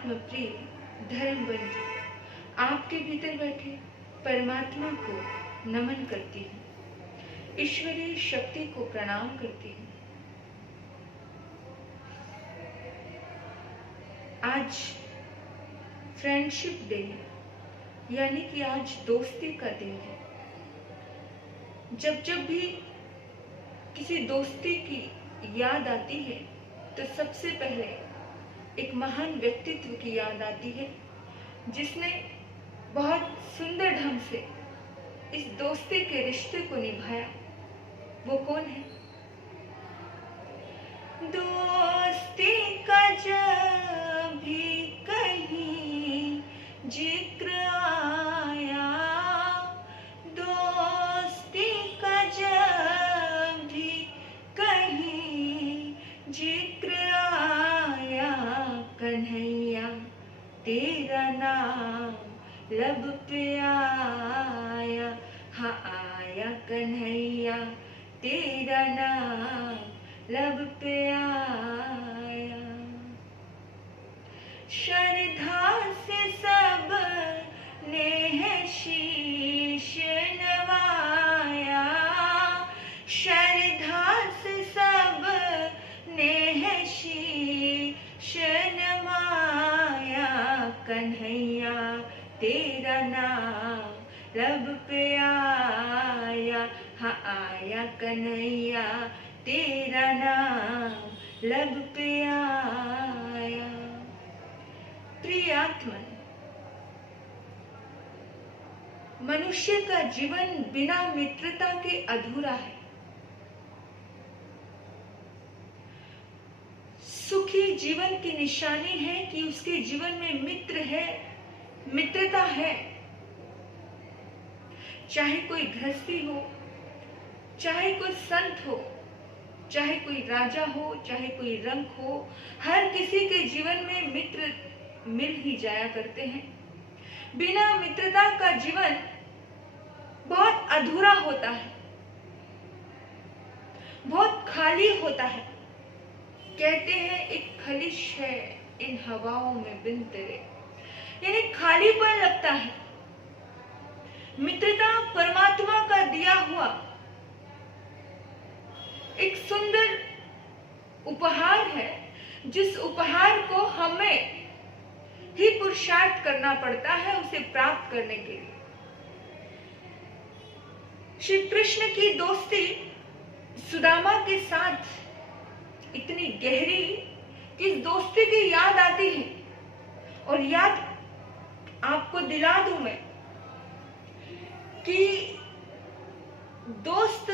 आत्म प्रिय धर्म बंधु आपके भीतर बैठे परमात्मा को नमन करती हूँ, ईश्वरीय शक्ति को प्रणाम करती हूँ। आज फ्रेंडशिप डे है, यानी कि आज दोस्ती का दिन है। जब जब भी किसी दोस्ती की याद आती है तो सबसे पहले एक महान व्यक्तित्व की याद आती है, जिसने बहुत सुंदर ढंग से इस दोस्ती के रिश्ते को निभाया। वो कौन है? दोस्ती का जब भी कहीं जिक्र आया, दोस्ती का जब भी कहीं जिक्र आया, कन्हैया तेरा नाम लब पे आया, हाँ आया कन्हैया तेरा नाम लब पे आया। श्रद्धा से सब ने है शीश नवाया, श्रद्धा से सब ने है शीश नवाया, कन्हैया तेरा नाम लब पे आया, हाँ आया कन्हैया तेरा नाम लब पे आया। प्रिय आत्मन, मनुष्य का जीवन बिना मित्रता के अधूरा है। सुखी जीवन की निशानी है कि उसके जीवन में मित्र है, मित्रता है। चाहे कोई गृहस्थी हो, चाहे कोई संत हो, चाहे कोई राजा हो, चाहे कोई रंक हो, हर किसी के जीवन में मित्र मिल ही जाया करते हैं। बिना मित्रता का जीवन बहुत अधूरा होता है, बहुत खाली होता है। कहते हैं एक खलिश है इन हवाओं में बिन तेरे, यानी खालीपन लगता है। मित्रता परमात्मा का दिया हुआ एक सुंदर उपहार है, जिस उपहार को हमें ही पुरुषार्थ करना पड़ता है उसे प्राप्त करने के लिए। श्री कृष्ण की दोस्ती सुदामा के साथ इतनी गहरी कि इस दोस्ती की याद आती है। और याद आपको दिला दूं मैं कि दोस्त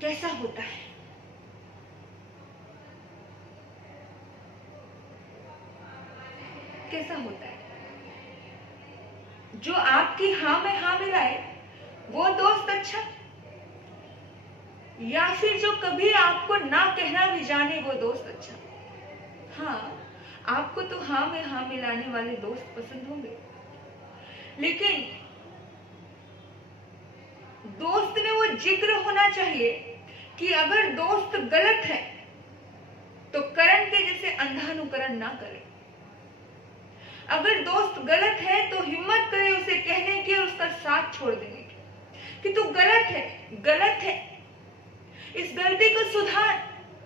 कैसा होता है। कैसा होता है? जो आपकी हाँ में हाँ मिलाए वो दोस्त अच्छा, या फिर जो कभी आपको ना कहना भी जाने वो दोस्त अच्छा? हाँ, आपको तो हाँ में हाँ मिलाने वाले दोस्त पसंद होंगे, लेकिन दोस्त में वो जिक्र होना चाहिए कि अगर दोस्त गलत है तो करण के जैसे अंधानुकरण ना करे। अगर दोस्त गलत है तो हिम्मत करे उसे कहने की और उसका साथ छोड़ देने की कि तू गलत है, गलत है, इस गलती को सुधार।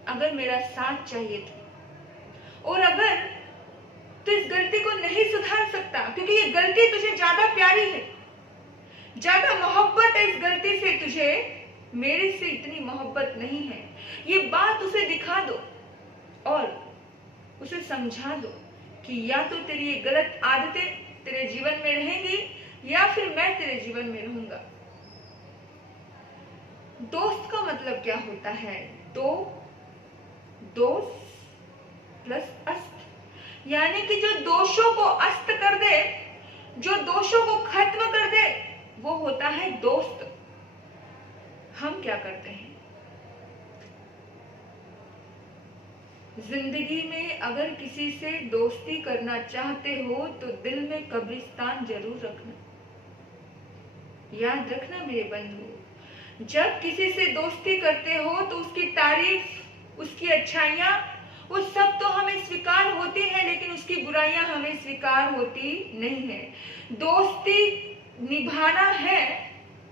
अगर मेरा साथ चाहिए तो, और अगर तू इस गलती को नहीं सुधार सकता क्योंकि ये गलती तुझे ज्यादा प्यारी है, ज्यादा मोहब्बत है इस गलती से तुझे, मेरे से इतनी मोहब्बत नहीं है, ये बात उसे दिखा दो और उसे समझा दो कि या तो तेरी ये गलत आदतें तेरे जीवन में रहेंगी या फिर मैं तेरे जीवन में रहूंगा। दोस्त का मतलब क्या होता है? दोस्त प्लस अस्त, यानी कि जो दोषों को अस्त कर दे, जो दोषों को खत्म कर दे, वो होता है दोस्त। हम क्या करते हैं जिंदगी में? अगर किसी से दोस्ती करना चाहते हो तो दिल में कब्रिस्तान जरूर रखना। याद रखना मेरे बंधु, जब किसी से दोस्ती करते हो तो उसकी तारीफ, उसकी अच्छाइयां, वो सब तो हमें स्वीकार होती है, लेकिन उसकी बुराई बुराइयां हमें स्वीकार होती नहीं है। दोस्ती निभाना है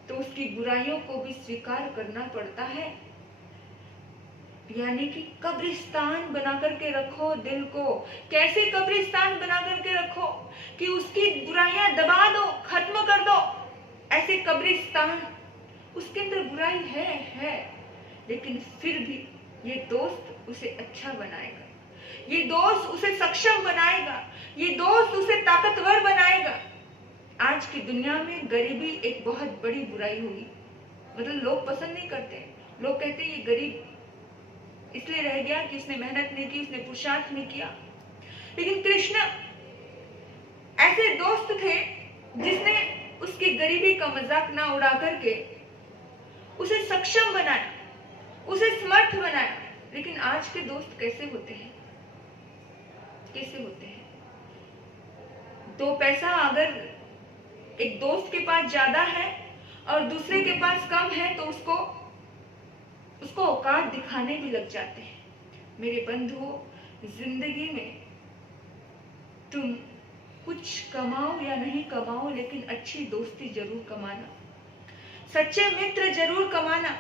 तो उसकी बुराइयों को भी स्वीकार करना पड़ता है। यानी कि कब्रिस्तान बना करके रखो दिल को। कैसे कब्रिस्तान बना करके रखो कि उसकी बुराइयां दबा दो, खत्म कर दो। ऐसे कब्रिस्तान, उसके अंदर बुराई है, लेकिन फिर भी ये दोस्त उसे अच्छा बनाएगा, ये दोस्त उसे सक्षम बनाएगा, ये दोस्त उसे ताकतवर बनाएगा। आज की दुनिया में गरीबी एक बहुत बड़ी बुराई हुई, मतलब लोग पसंद नहीं करते। लोग कहते हैं ये गरीब इसलिए रह गया कि उसने मेहनत नहीं की, उसने पुरुषार्थ नहीं किया। लेकिन कृष्ण ऐसे दोस्त थे जिसने उसकी गरीबी का मजाक ना उड़ा करके उसे सक्षम बनाया, उसे समर्थ बनाया। लेकिन आज के दोस्त कैसे होते हैं? कैसे होते हैं? दो पैसा अगर एक दोस्त के पास ज्यादा है और दूसरे के पास कम है तो उसको औकात दिखाने भी लग जाते हैं। मेरे बंधुओं, जिंदगी में तुम कुछ कमाओ या नहीं कमाओ, लेकिन अच्छी दोस्ती जरूर कमाना, सच्चे मित्र जरूर कमाना।